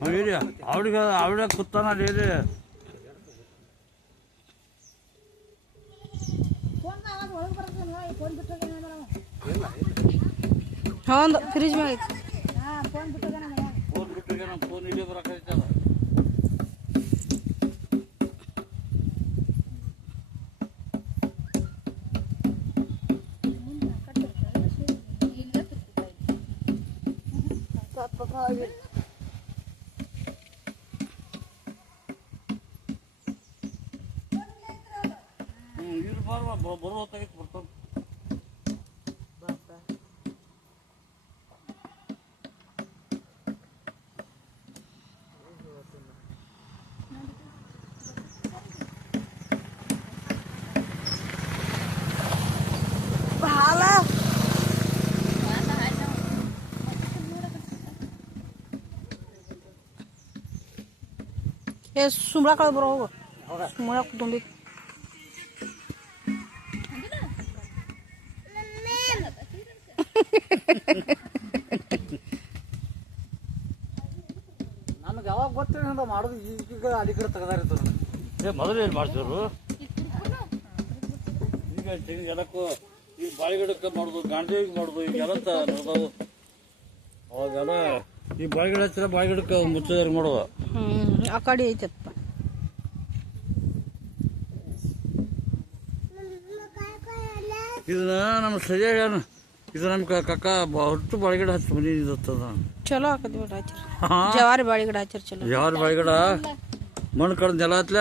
ಹೇಳಿ ಅವಳಿಗೆ ಕೂತಾನ ಹೇಳಿ ಒಂದು ಫ್ರಿಜ್ ಮ್ಯಾಗ ಐತಿ ಫೋನ್ ಇಲ್ಲಿ ಬರಕೈತದ ಇದು ಬರೋ ಹೊತ್ತಾಗೈತಿ ಬರ್ತಾನೆ ಏ ಸುಮ್ಳ ಕಳೆದು ಬರೋ ಹೋಗು ಸುಮ್ಳ ತುಂಬಿ ನನಗೆ ಯಾವಾಗ ಗೊತ್ತಿಲ್ಲ ಮಾಡೋದು ಈಗ ಅಡಿ ಕಡೆ ತೆಗೆದಾರಿತ್ತು ಮೊದಲು ಏನು ಮಾಡ್ತಿದ್ರು ಈಗ ಎಲ್ಲಕ್ಕೂ ಈಗ ಬಾಳೆಗಿಡಕ್ಕೆ ಮಾಡೋದು ಗಾಂಧಿಗೆ ಮಾಡೋದು ಈಗೆಲ್ಲ ನಡೆದವು ಅವಾಗೆಲ್ಲ ಈ ಬಾಳೆಗಿಡ ಹಚ್ಚಿರ ಬಾಳೆಗಿಡಕ್ಕೆ ಮುಚ್ಚಿದಾರೆ ಮಾಡೋದು ಆ ಕಡೆ ಐತಪ್ಪ ಇದನ್ನ ನಮ್ಮ ಸರಿಯಾಗಿ ಇದು ನಮ್ಮ ಕಕ್ಕ ಒಟ್ಟು ಬಾಳೆಗಿಡ ಹಚ್ಚಿ ಬಂದಿದ್ದದ ಚಲೋ ಹಾಕದಿ ಬಿಡ ಹಚ್ಚಿರ ಜವಾರಿ ಬಾಳಿ ಗಿಡ ಹಚ್ಚಿರ ಚಲೋ ಯಾರು ಬಾಳೆಗಿಡ ಮಣ್ಣು ಕಡ್ದು ನೆಲ ಹತ್ಲ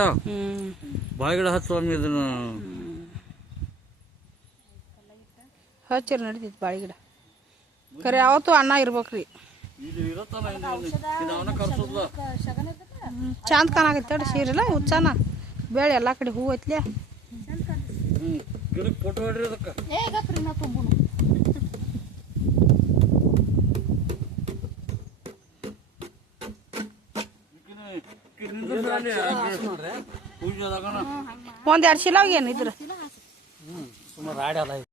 ಬಾಳೆಗಿಡ ಹಚ್ಚುವ ಇದನ್ನ ಹಚ್ಚಿರ ನಡಿತೈತಿ ಬಾಳಿ ಗಿಡ ಕರೆ ಯಾವತ್ತೂ ಅನ್ನ ಇರ್ಬೇಕ್ರಿ ಇದು ಇರತ್ತಲ್ಲ ಇದು ಅವನ ಕರ್ಸೋದ್ಲ ಚಂದ ಕಾಣಾಕೈತಿ ತಡಿ ಸೀರಿಲ್ಲ ಹುಚ್ಚಾನ ಬೇಳೆ ಎಲ್ಲ ಕಡೆ ಹೂ ಐತ್ಲೆ ಗಿಡಕ್ಕೆ ಫೋಟೋ ಹೊಡ್ರಿ ಅದಕ್ಕೆ ಒಂದೆರಡು ಚೀಲ ಏನಿದ್ರ ಸುಮಾರು ರಾಡಿ ಅಲ್ಲ